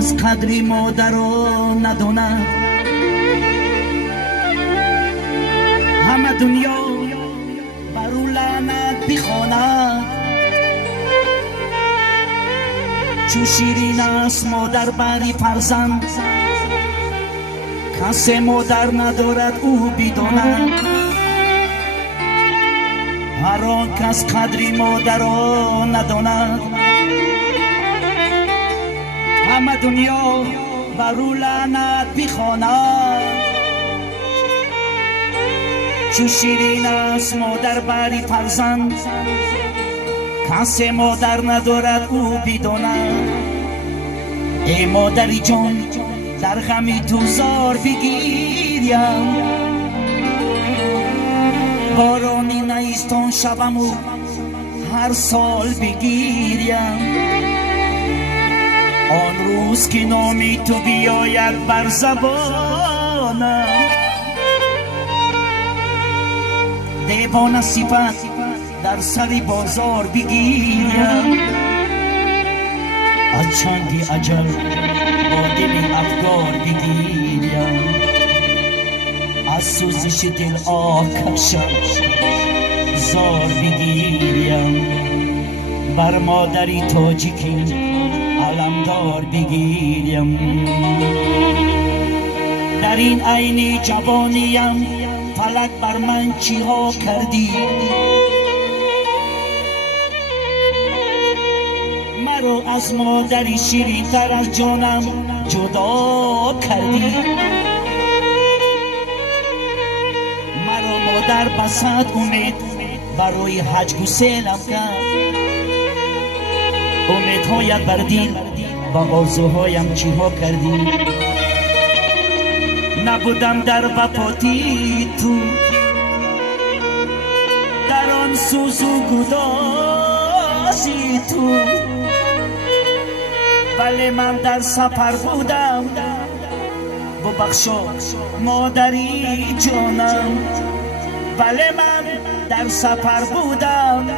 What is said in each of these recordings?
کس قدری مادر رو نداند، همه دنیا بر او لعنت بخواند. چو شیرین است مادر بری فرزند، کس مادر ندارد او بداند. هر آن کس قدری مادر را نداند، همه دنیا بر او لعنت بخواند. چو شیرین است مادر بری فرزند، کس مادر ندارد او بداند. ای مادری جان در غمی تو زار بگیریم، بارانی نیستان شبمو هر سال بگیریم. آن روز که نامی تو بیاید بر زبانم، دیوانه صفت در سری بازار بگیریم. از چنگ اجل با دل افگار بگیریم، از سوزش دل آکشم زار بگیریم. بر مادری تاجیکی علمدار بگیریم. در این عین جوانیم فلک بر من چی ها کردی، مرا از مادری شیرین تر از جانم جدا کردی. مرا مادر بسد امید برای حج گسیلم کرد، امیدهایت بر دل و آرزوهایم چی ها کردی. نبودم در وفاتی تو، در آن سوز و گدازی تو، ولی من در سفر بودم. ببخشا مادری جانم، ولی من در سفر بودم.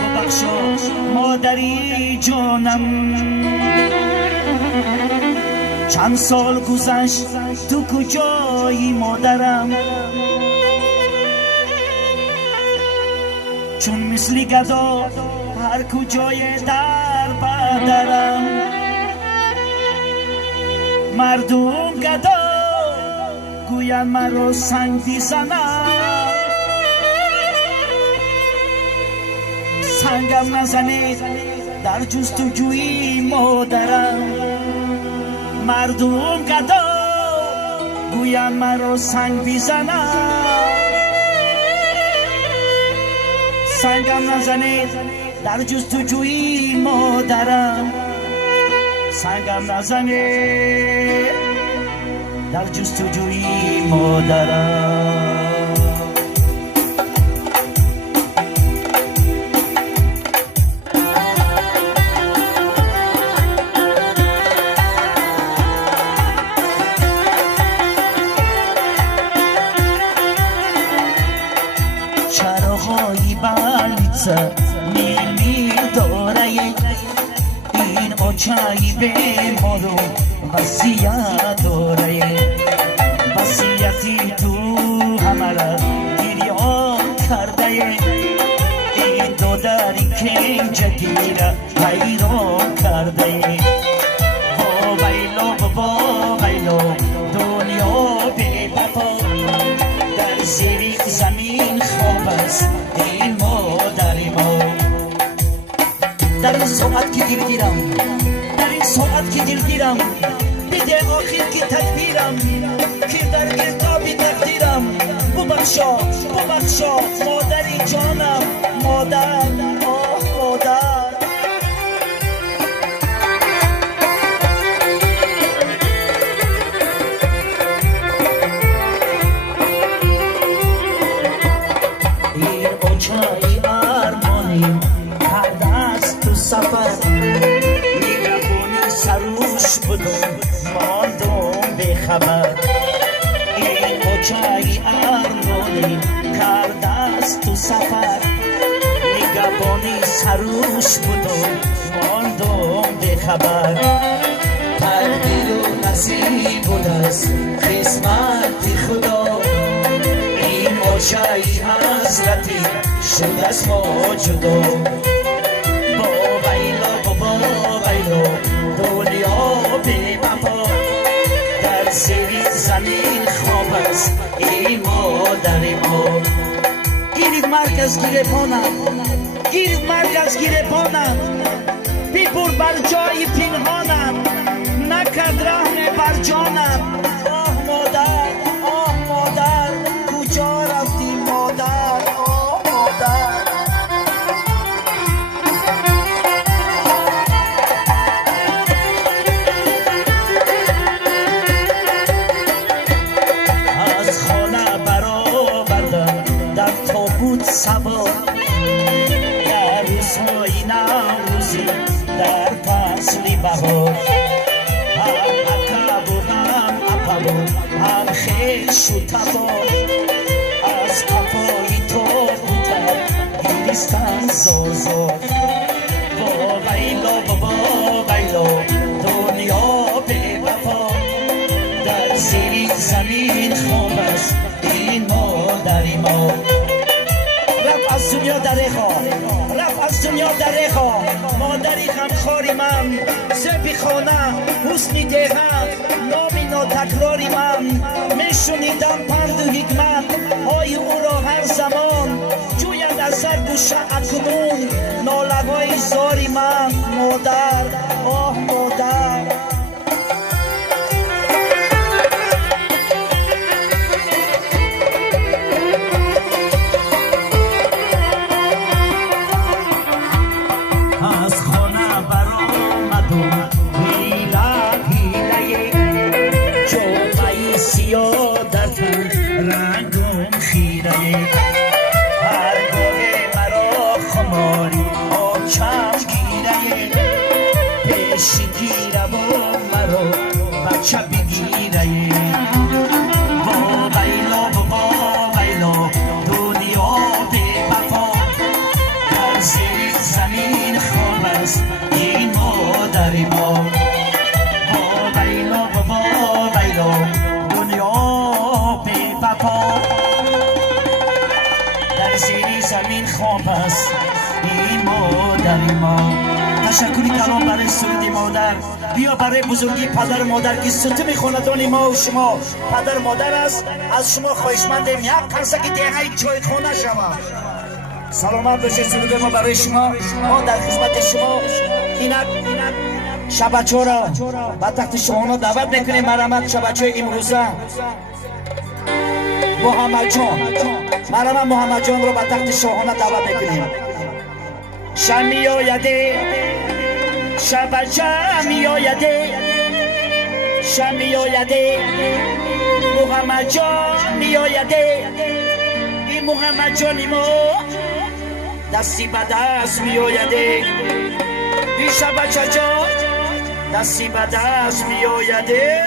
ببخشا مادری جانم. چند سال گذشت تو کجایی مادرم، چون مثل گدا هر کجای در بدرم. مردم گدا گوین مرا سنگ بزنم، سنگم نزنید در جستجوی مادرم. مردم گدا گوین مرا سنگ بزنم، سنگم نزنید در جستجوی مادرم. سنگم نزنید در جستجوی مادرم. چراغای بلیت میل داره، این اوچای به ما رو وصیت داره. وصیتی تو همه را گریان کرده، این دو دری که اینجا گیره حیران کرده. با ویلو دنیا بی بپا، در زیر زمین خواب است این مادر ما. در این ساعت که دلگیرم، در این ساعت که دلگیرم، بده آخر که تکبیرم، که در گرداب تقدیرم. ببخشا مادری جانم، مادر آه مادر. این اوچای ارمانی کرده است تو سفر، نگهبانی سروش بودم ماندم به خبر. این اوچای ارمانی کرده است تو سفر، نگهبانی سروش بودم ماندم به خبر. عظیم بود از قسمت خدا این ماچه حضرتی شد از ما جدا با ویلا دنیا بی وفا در زیر زمین خواب است ای مادر ما گیرید مرکز گیره پانم گیرید مرکز گیره پانم بیبور بر جای پنهانم نکرد رحم بر جانم آه مادر کجا رفتی مادر آه مادر از خانه برآوردم در تابوت سوار در روزهای نوروزی در فصل بهار هم عقب و هم عقب و هم خویش و تبار از قفای تابوتم گریستن زازار با ویلا دنیا به وفا در زیر زمین خواب است این مادر ما رفت از دنیا دره خواه مادری غمخواری من زبی خانه حسنی دهن نامی ناتکراری من میشنیدم پند و حکمت های او را هر زمان جوید از سر گوشه اکنون ناله‌های زاری من مادر آه مادر رنگم خیره هر گوه مرا خماری آچم گیره پیش گیره با مرا بچه بگیره با ویلا دنیا به وفا در زیر زمین خواب است این مادر ما با ویلا دنیا به وفا در زیر زمین خواب است این مادر ما تشکری کلام برای سرود مادر بیا برای بزرگی پدر مادر که ستم خاندان ما و شما پدر مادر است از شما خواهشمندیم یک قرصک دیگه چای خانه شما سلامت باشه سرود ما برای شما ما در خدمت شما اینک شبچه را با تخت شاهانه دعوت میکنیم مرحمت شبچه امروزه محمد جان را با تخت شاهانه دعوت میکنیم شمی آیده شبچه می آیده شمی آیده محمد جان می آیده این محمد جانی ما دستی به دست می آیده این شبچه جان دستی به دست می آیده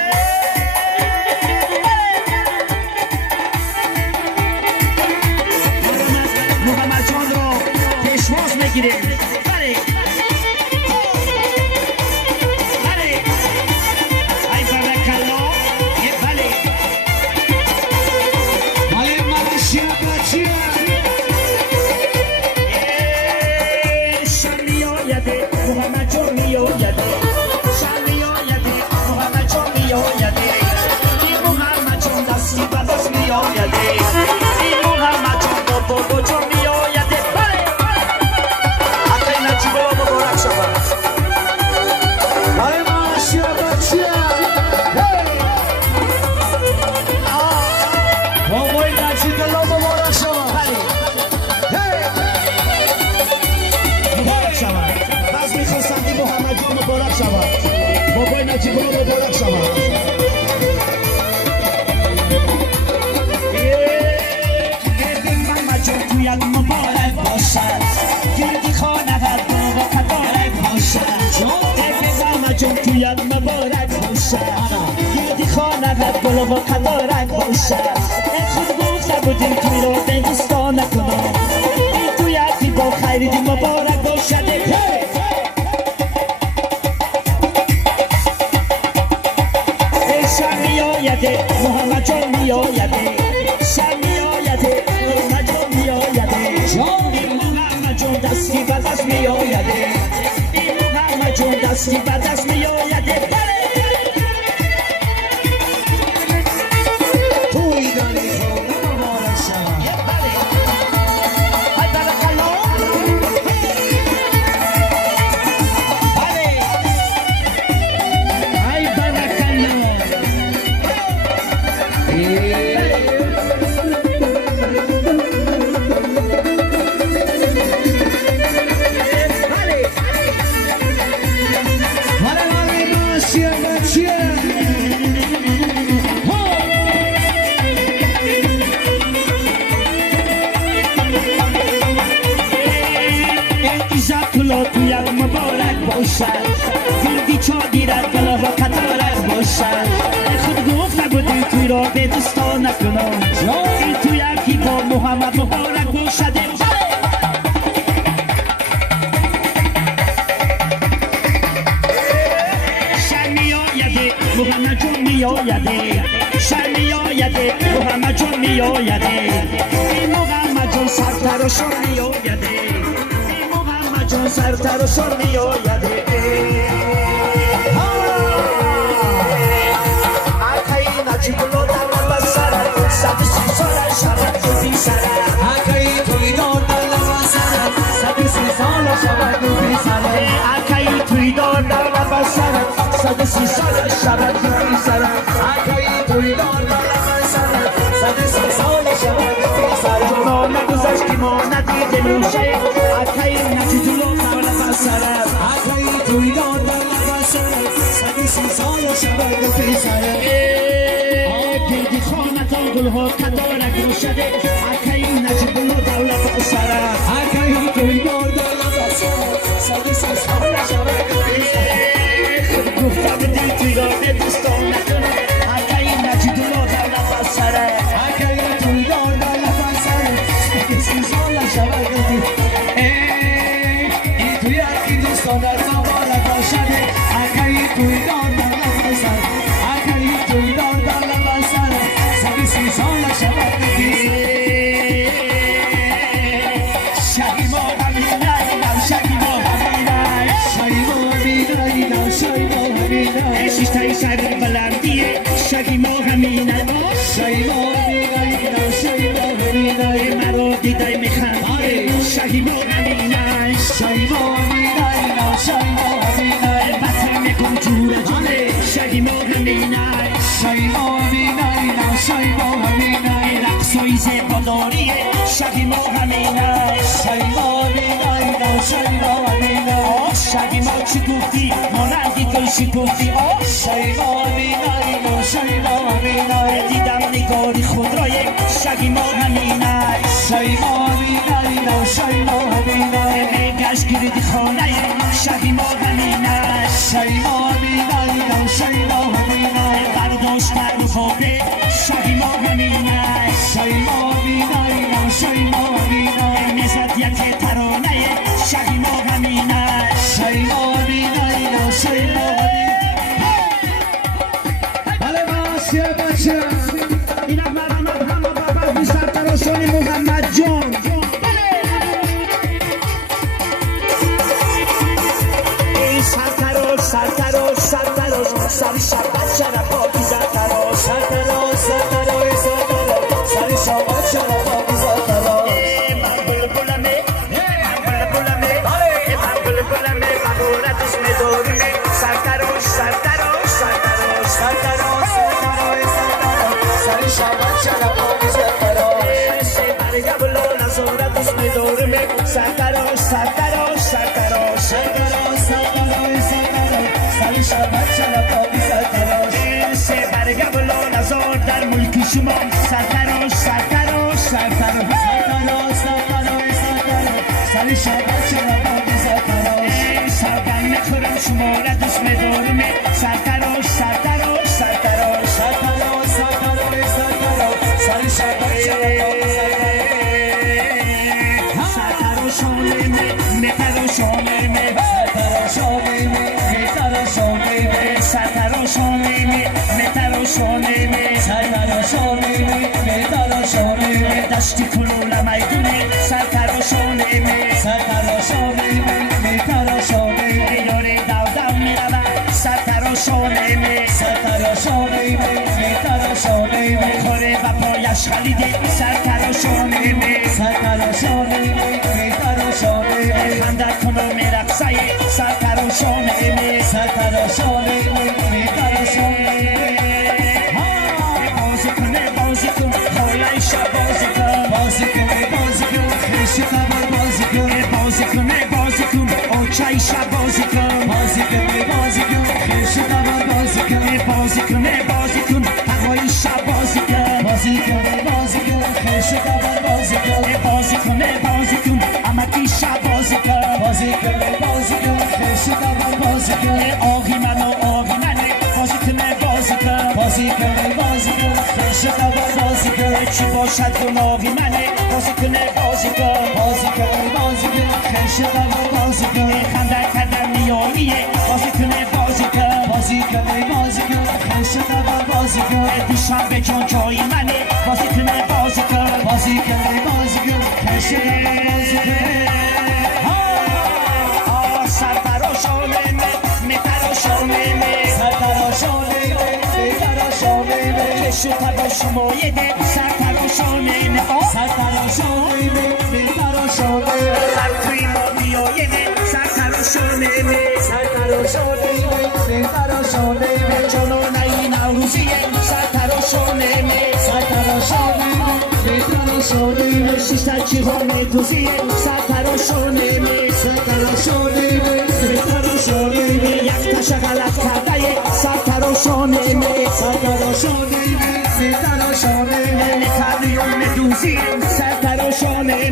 محمد جان را پیشواز میگیریم بله ای برکلا بله بله مرشیا بچیا شم می آیده محمد جان می آیده بابای نجیب الله مبارک شود محمد جان تویت مبارک باشد گردی خانه‌ات مبارک باشد محمد جان تویت مبارک باشد گردی خانه‌ات مبارک باشد خود گفته بودیم توی رو بگستان نکنم این تویتی با خیری مبارک باشد میآیده محمد جان میآیده شب میآیده محمد جان میآیده این محمد جان دستی به دست میآیده این محمد جان دستی به دست میآیده توی داری خونه مبارک شود های برک الله های برک الله تو یک مبارک باشد دیدی چا گیرد گلا را کتارک باشد خود گفت نبودی توی را به دوستا نکنم این تو یکی با محمد مبارک باشد شر میآیده محمد جان میآیده شر میآیده محمد جان میآیده این محمد جان سرتر و شر میآیده جان سرتر و سر میآیده آقای نجیب الله در بسر صد سی سال شود تو بی سر آقای توی دار در بسر صد سی سال شود تو بی سر آقای توی دار در بسر صد سی سال شود تو بی سر آقای توی دار در بسر صد سی سال شود تو بی سر ما نگذشتی ما ندیده نوشه آقای نجیب الله آقای توی دار در بسر صد سی سال شود تو بی سر گردی خانتان گلها کدارک روشده آقای نجیب الله دولت بسر آقای توی دار در بسر صد سی سال شود تو بی سر گفتم دی توی را به دوستان نکنه آقای نجیب الله دولت بسر آقای توی دار در بسر صد سی سال شود تو بی سر مبارک باشد آقای توی دار در بسر آقای توی دار در بسر صد سی سال شود تو بی شبی ما همینم شبی ما همینم شبی ما همینم شبی ما همینم شیشتای شبی بلندیه شبی ما همینم شبی ما همینم شبی ما همینم مرا دیدای میخنده شبی ما همینم شبی ما همینم شبی ما همینم بطر میکن جور جانه شبی ما همینم شبی ما همینم شبی ما همینم رقصوی زیباداریه شبی ما همینم شبی ما همینم شبی ما همینم شبی ما چی گفتی مانندی گل شکفتی شبی ما همینم شبی ما همینم دیدم نگاری خود را یک شبی ما همینم شبی ما همینم شبی ما همینم میگشت گردی خانه شبی ما همینم شبی ما همینم شبی ما همینم برداشتن و خوبه شبی ما همینم شبی ما همینم شبی ما همینم میزد یک ترانه شبی ما همینم شبی ما همینم شبی ما همینم بله بچه این احمد همه بابا بی سرتراشان محمد جان ای سرتراش سرتراش سرتراش سر شبت شرفا بی سرتراش سرتراش سرتراش سرتراش سر شبت شرفا بی سرتراش من بلبلمه من بلبلمه بغورت اسم دورمه سرتراش سرتراش سرتراش سرتراش سرتراش سرتراش سر شبت شرفا بی سرتراش سه برگه بلو نظارت اسم دورمه سرتراش سرتراش سرتراش سرتراش سرتراش سرتراش سر شبت شرفا بی سرتراش سه برگه بلو نظار در ملک شما سرتراش سرتراش سرتراش سرتراش سرتراش سرتراش سر شبت شرفا بی سرتراش سرگم نخورم شما را دست دورمه سرتراش سرتراش سرتراش سرتراش سرتراش سرتراش سر شبت شرفا بی سرتراش سرتراش دشتی کلول میدونه سرتراشانه می سرتراشانه می تراشانه یاره دو میرود سرتراشانه می سرتراشانه می تراشانه خوره و پایش خلیده سرتراشانه می سرتراشانه می تراشانه خندت کنو میرقصه سرتراشانه می سرتراشانه می تراشانه بازی کن حالای شب بازی کن بازی کن خیش خبر بازی کن اوچای شب بازی کن بازی کن خیش خبر بازی بازی کن هوای شب بازی کن بازی کن خیش خبر بازی بازی کن امکی شب بازی کن بازی کن خیش خبر بازی کن آقی منه بازی کن خیش خبر بازی کن چی باشد گناهی منه بازی کن خیش خبر بازی کن خنده کردن نیاییه بازی کن بازی کن خیش خبر بازی کن دیشب به جان جایی منه بازی کن بازی کن خیش خبر بازی کن سرتراشانه می تراشانه می کشو تبا شما یده سرتراشانه می سر توی ما بیایده سرتراشانه می جانانه این نوروزیه سرتراشانه می شیشتر جیهان دوزیه سرتراشانه می یک تشه غلط کرده سرتراشانه می نتریون دوزیه سرتراشانه می